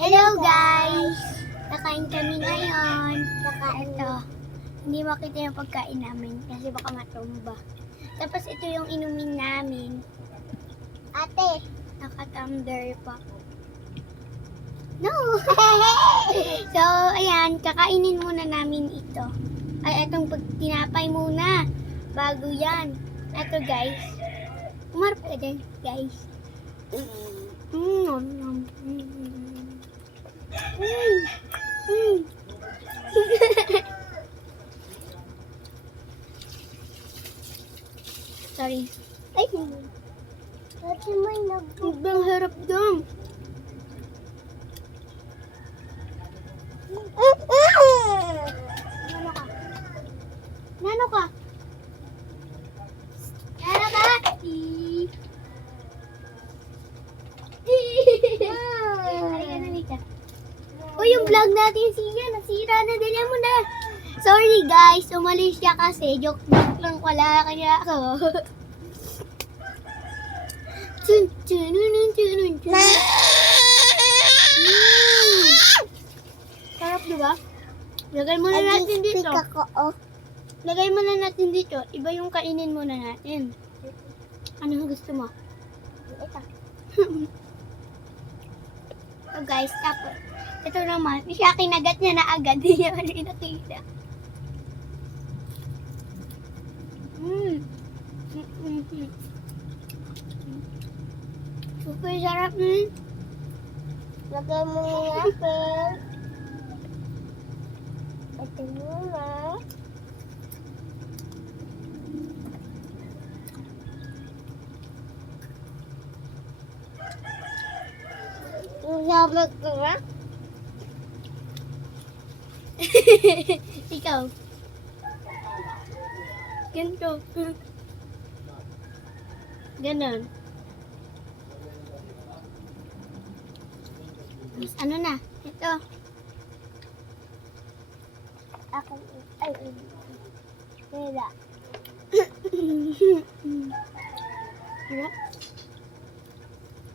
Hello guys! Kakain kami ngayon. Ito. Hindi makita yung pagkain namin kasi baka matumba. Tapos ito yung inumin namin. Ate! Naka-tumbler pa. No! So, ayan. Kakainin muna namin ito. Ay, itong tinapay muna. Bago yan. Ito guys. Umarap ka din guys. Sorry. Ay, kasi may nagbugang harap dong. Nano ka? Nano ka? Nano ka? Uy, yung vlog natin siya, nasira na, dala mo na. Sorry guys, umalis siya kasi, joke lang wala kaya ako. Sarap diba? Lagay muna natin dito. Lagay muna natin dito, iba yung kainin muna natin. Ano gusto mo? Ito. So guys, tapos ito naman, siya kinagat niya na agad. Hindi niya rin nakita. Super sarap. Lagay mo yung apple. Ito muna. Sabag ka ba? Ikaw. Ganito. Ganon. Mas ano na? Ito. Ako. Ay. Wala. Wala.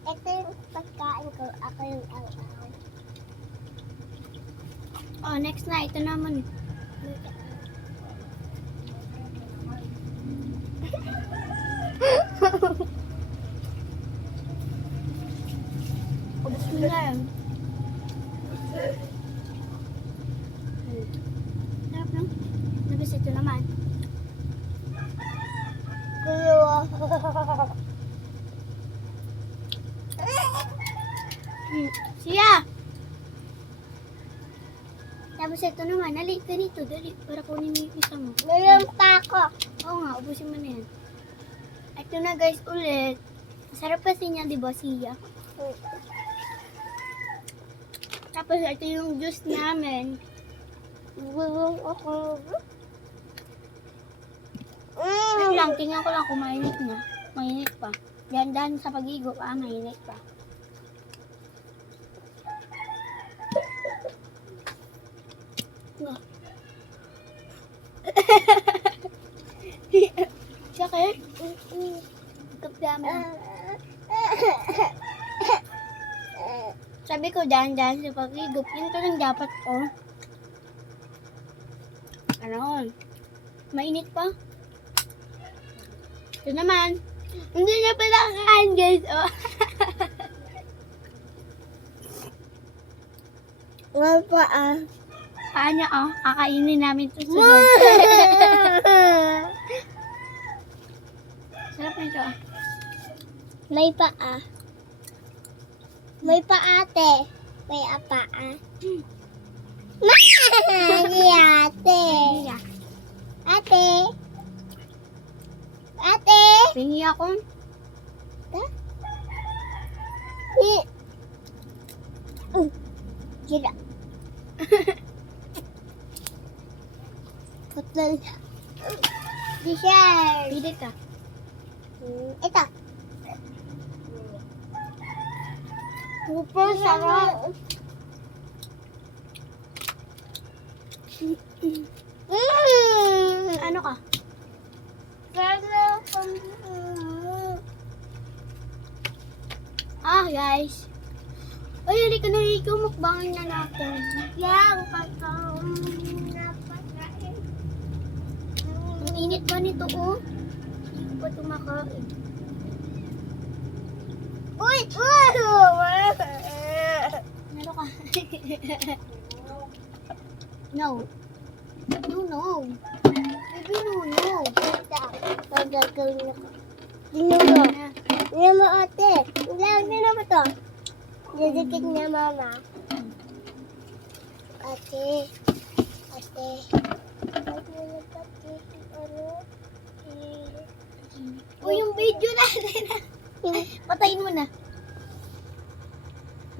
Ito yung pagkain ko. Ako yung ang-ang. Oh, next na. Ito naman. Ubus mo na yan. Sarap lang. Tapos ito naman. Siya! Tapos ito naman, nalik ka dito, dali, para kunin mo yung isa mo. Mayroon pa ako. Oo nga, ubusin mo na yan. Ito na guys, ulit. Masarap kasi niya, di ba, siya? Tapos ito yung juice namin. Wait lang, tingnan ko lang kung mainit na. Mainit pa. Dahan-dahan sa pag-igo, mainit pa. Sakit? Kapdaman. Sabi ko dahan-dahan sa pag-igop. Yun to lang dapat ko. Ano? Mainit pa? Ito naman. Hindi niya pala kakain guys. Oh. Wala pa ah. Paano oh? Kakainin namin ito sunod. Sarap nito ah. May paa. May paate. May apaa. Hindi ate. Ate. Ate. Pingi ako. Gila. Putol. Di share. Pili ka. Ito. Super sarap. Ano ka? Ah, guys. Uy, hindi Ito na ikaw, mukbangin na natin. Yang napakain. Ang init ba nito, oh? Hindi ko pa tumakain. Uy! Nalo ka. No. No, no. Baby, no, no. Gagawin ako. Dinulo. Hindi mo ate. Hindi na mo to. Didikit niya mama. Ate. Ate. Uy, yung video natin. Patayin mo na.